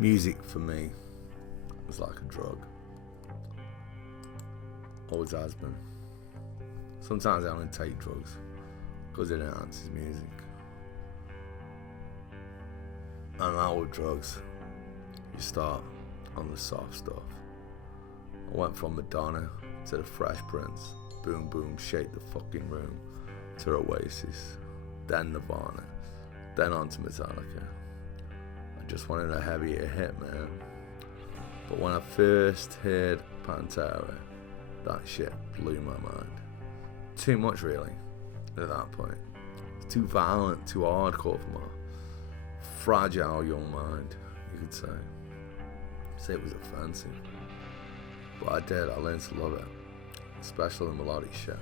Music for me was like a drug. Always has been. Sometimes I only take drugs because it enhances music. And now with drugs, you start on the soft stuff. I went from Madonna to the Fresh Prince, Boom Boom, Shake the Fucking Room, to Oasis, then Nirvana, then on to Metallica. I just wanted a heavier hit, man. But when I first heard Pantera, that shit blew my mind. Too much, really, at that point. It's too violent, too hardcore for my fragile young mind, you could say. Say it was offensive. But I did, I learned to love it. Especially the melodic shit.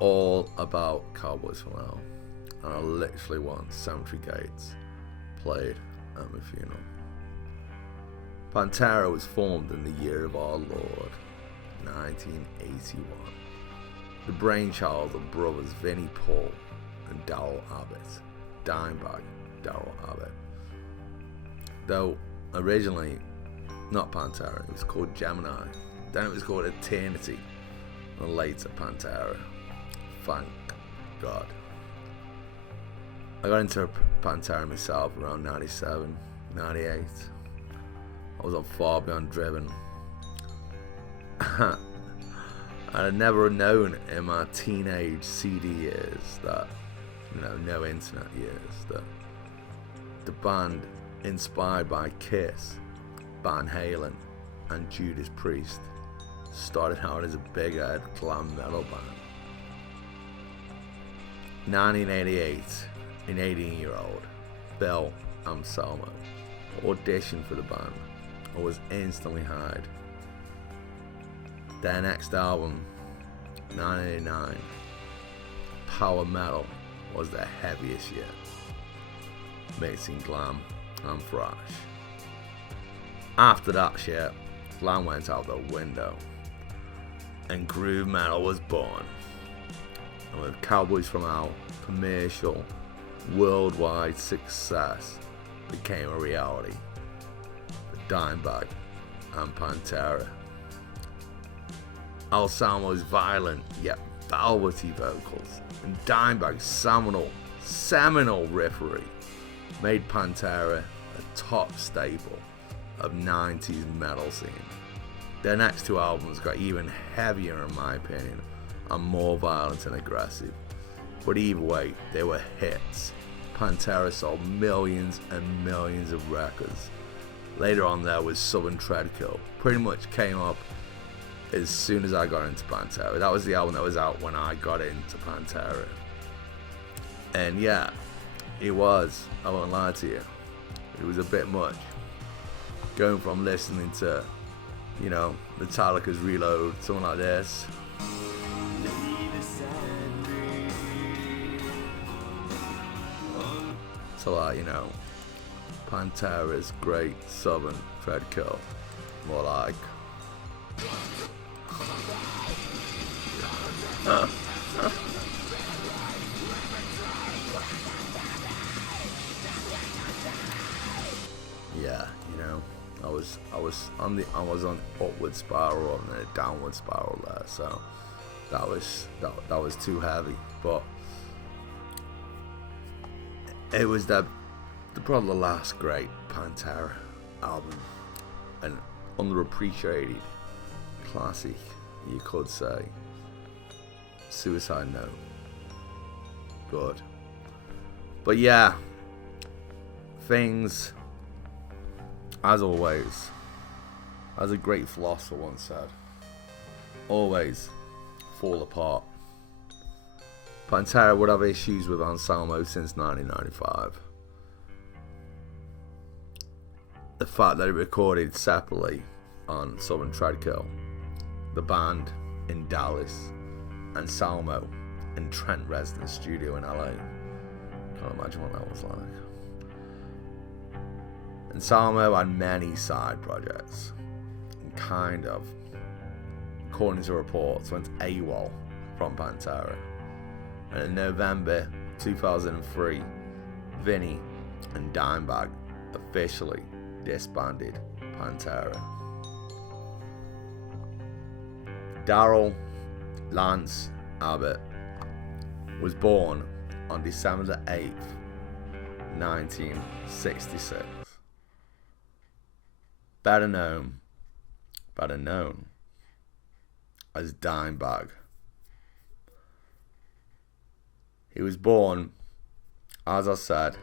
All about Cowboys from Hell. And I literally want Cemetery Gates played at my funeral. Pantera was formed in the year of our Lord, 1981. The brainchild of brothers Vinnie Paul and Darrell Abbott. Dimebag Darrell Abbott. Though originally not Pantera, it was called Gemini. Then it was called Eternity, and later Pantera. Thank God. I got into Pantera myself around 97, 98. I was on Far Beyond Driven. I had never known in my teenage CD years that, no internet years, that the band inspired by Kiss, Van Halen, and Judas Priest started out as a big-head glam metal band. 1988, an 18-year-old, Bill Anselmo, auditioned for the band and was instantly hired. Their next album, 1989, Power Metal, was their heaviest yet, mixing glam and thrash. After that shit, glam went out the window, and groove metal was born. And with Cowboys from Hell, commercial, worldwide success became a reality for Dimebag and Pantera. Anselmo's violent yet velvety vocals and Dimebag's seminal riffery made Pantera a top staple of 90s metal scene. Their next two albums got even heavier in my opinion and more violent and aggressive. But either way, they were hits. Pantera sold millions and millions of records. Later on there was Southern Treadkill. Pretty much came up as soon as I got into Pantera. That was the album that was out when I got into Pantera. And yeah, it was, I won't lie to you, it was a bit much. Going from listening to, Metallica's Reload, something like this, to like, Pantera's great Southern Treadkill, more like yeah, I was on upward spiral and then a downward spiral there, so that was too heavy. But it was probably the last great Pantera album, an underappreciated classic, you could say. Suicide Note, good. But yeah, things, as always, as a great philosopher once said, always fall apart. Pantera would have issues with Anselmo since 1995. The fact that he recorded separately on Southern Treadkill, the band in Dallas, Anselmo in Trent Reznor's studio in LA. Can't imagine what that was like. Anselmo had many side projects and kind of, according to reports, went AWOL from Pantera. And in November 2003, Vinnie and Dimebag officially disbanded Pantera. Darrell Lance Abbott was born on December the 8th, 1966. Better known as Dimebag. He was born, as I said,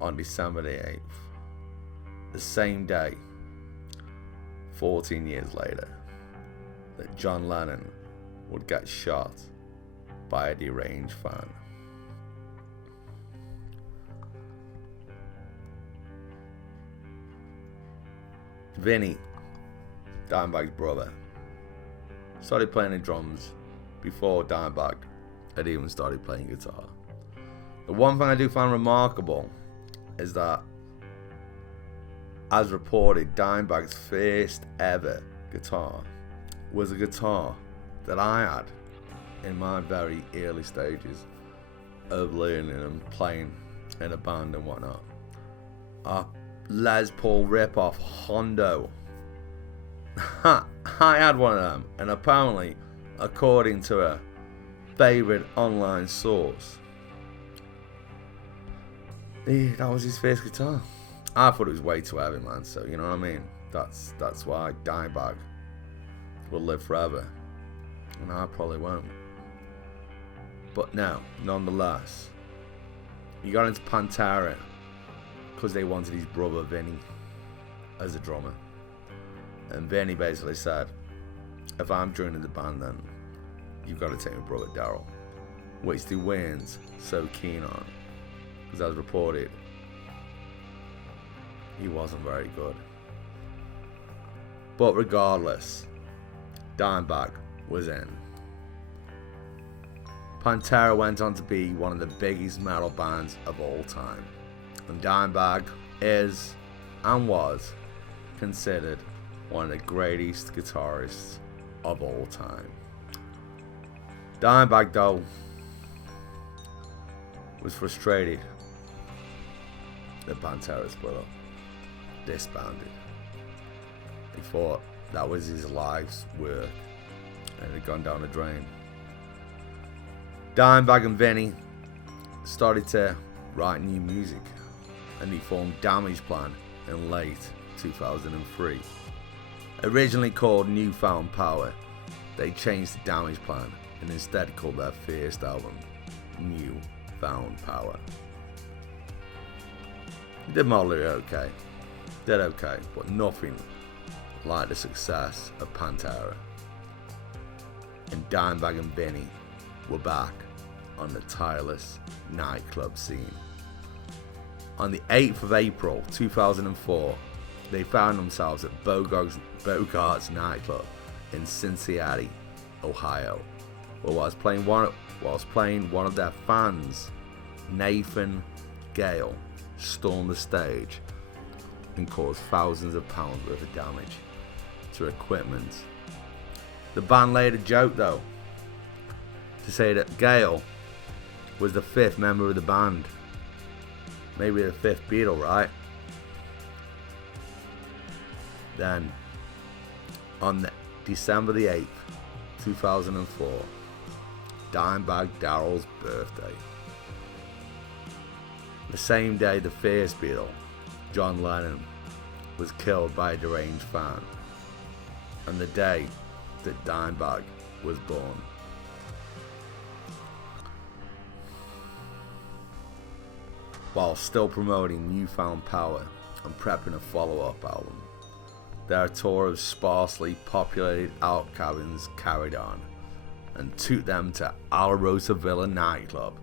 on December the 8th, the same day, 14 years later, that John Lennon would get shot by a deranged fan. Vinny, Dimebag's brother, started playing the drums before Dimebag had even started playing guitar. The one thing I do find remarkable is that, as reported, Dimebag's first ever guitar was a guitar that I had in my very early stages of learning and playing in a band and whatnot. A Les Paul rip-off Hondo. I had one of them, and apparently, according to a favourite online source, that was his first guitar. I thought it was way too heavy, man, so you know what I mean? That's why Dimebag will live forever, and I probably won't. But no, nonetheless, he got into Pantera because they wanted his brother Vinny as a drummer. And Vinny basically said, if I'm joining the band, then you've got to take my brother Darrell, which they weren't so keen on, because as reported, he wasn't very good. But regardless, Dimebag was in. Pantera went on to be one of the biggest metal bands of all time, and Dimebag is and was considered one of the greatest guitarists of all time. Dimebag, though, was frustrated that Pantera split up, disbanded. He thought that was his life's work and it had gone down the drain. Dimebag and Vinny started to write new music, and he formed Damageplan in late 2003. Originally called Newfound Power, they changed to Damageplan and instead called their first album Newfound Power. It did moderately okay, but nothing like the success of Pantera. And Dimebag and Vinny were back on the tireless nightclub scene. On the 8th of April 2004, they found themselves at Bogart's nightclub in Cincinnati, Ohio, where whilst playing one of their fans, Nathan Gale, stormed the stage and caused thousands of pounds worth of damage to equipment. The band later joked, though, to say that Gale was the 5th member of the band. Maybe the 5th Beatle, right? Then, on December the 8th, 2004, Dimebag Darrell's birthday. The same day the first Beatle, John Lennon, was killed by a deranged fan, and the day that Dimebag was born. While still promoting Newfound Power and prepping a follow-up album, their tour of sparsely populated out cabins carried on, and took them to Alarosa Villa nightclub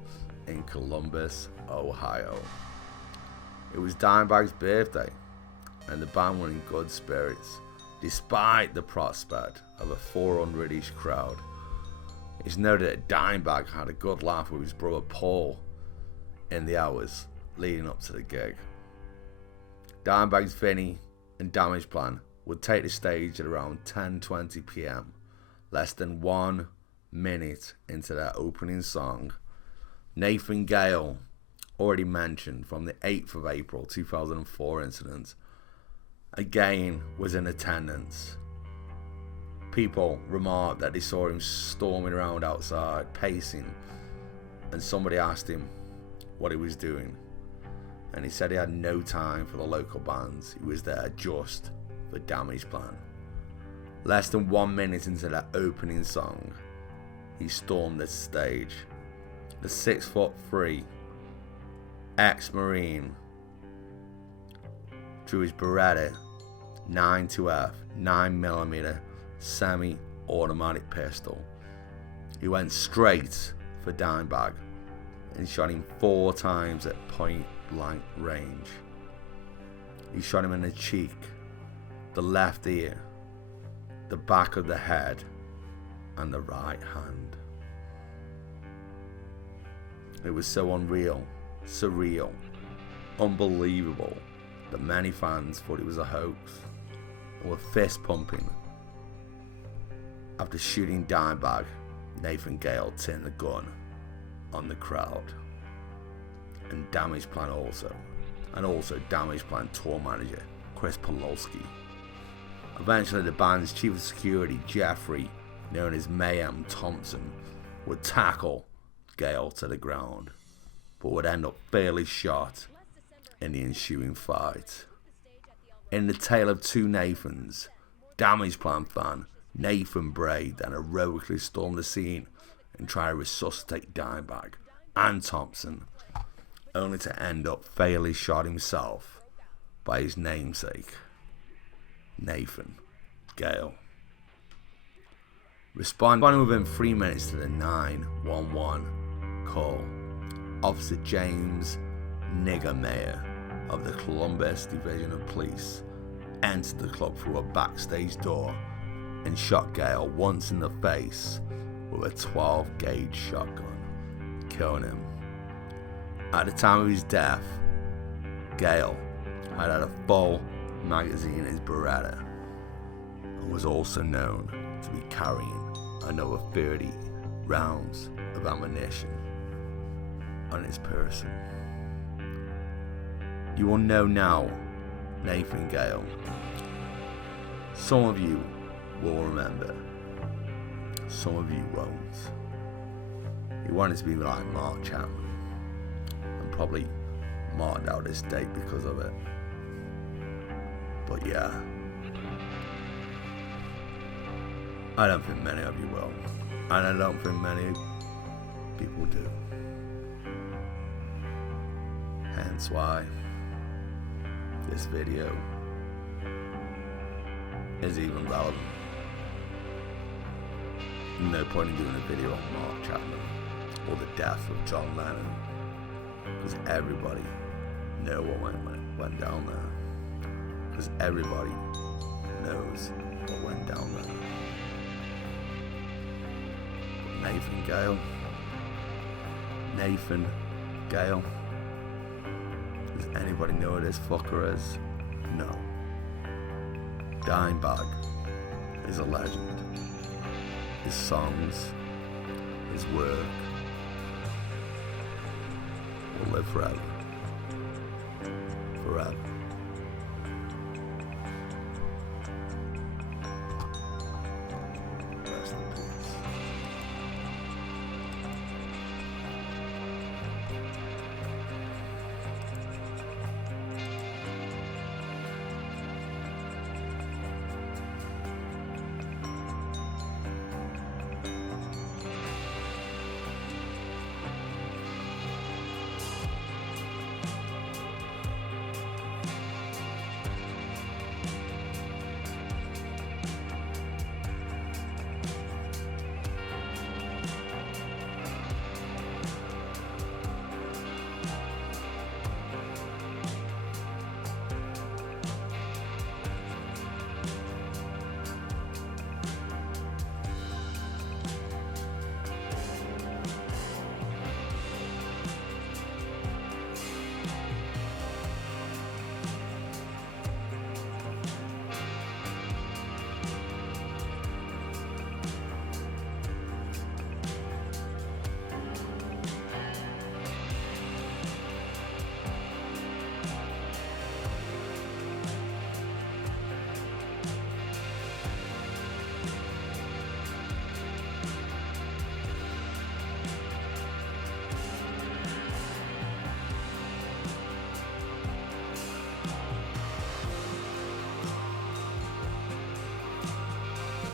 in Columbus, Ohio. It was Dimebag's birthday, and the band were in good spirits, despite the prospect of a 400-ish crowd. It's noted that Dimebag had a good laugh with his brother Paul in the hours leading up to the gig. Dimebag's Vinny and Damageplan would take the stage at around 10:20 p.m, less than 1 minute into their opening song. Nathan Gale, already mentioned from the 8th of April 2004 incident, again was in attendance. People remarked that they saw him storming around outside, pacing, and somebody asked him what he was doing. And he said he had no time for the local bands. He was there just for Damageplan. Less than 1 minute into that opening song, he stormed the stage. The 6'3" ex-Marine drew his Beretta 9-F 9mm semi-automatic pistol. He went straight for Dimebag and shot him 4 times at point blank range. He shot him in the cheek, the left ear, the back of the head, and the right hand. It was so unreal, surreal, unbelievable that many fans thought it was a hoax and were fist pumping. After shooting Dimebag, Nathan Gale turned the gun on the crowd. And Damageplan also Damageplan tour manager Chris Pawlowski. Eventually the band's chief of security, Jeffrey, known as Mayhem Thompson, would tackle Gale to the ground, but would end up fatally shot in the ensuing fight. In the tale of two Nathans, Damageplan fan Nathan Bray then heroically stormed the scene and tried to resuscitate Dimebag and Thompson, only to end up fatally shot himself by his namesake, Nathan Gale. Responding within 3 minutes to the 911 call, Officer James Nigger Mayer of the Columbus Division of Police entered the club through a backstage door and shot Gale once in the face with a 12-gauge shotgun, killing him. At the time of his death, Gale had a full magazine in his Beretta and was also known to be carrying another 30 rounds of ammunition on his person. You will know now Nathan Gale. Some of you will remember, some of you won't. He wanted to be like Mark Chapman and probably marked out this date because of it. But yeah, I don't think many of you will, and I don't think many people do. Hence why this video is even relevant. No point in doing a video on Mark Chapman or the death of John Lennon, because everybody knows what went down there. Because everybody knows what went down there. But Nathan Gale. Does anybody know who this fucker is? No. Dimebag is a legend. His songs, his work will live forever. Forever.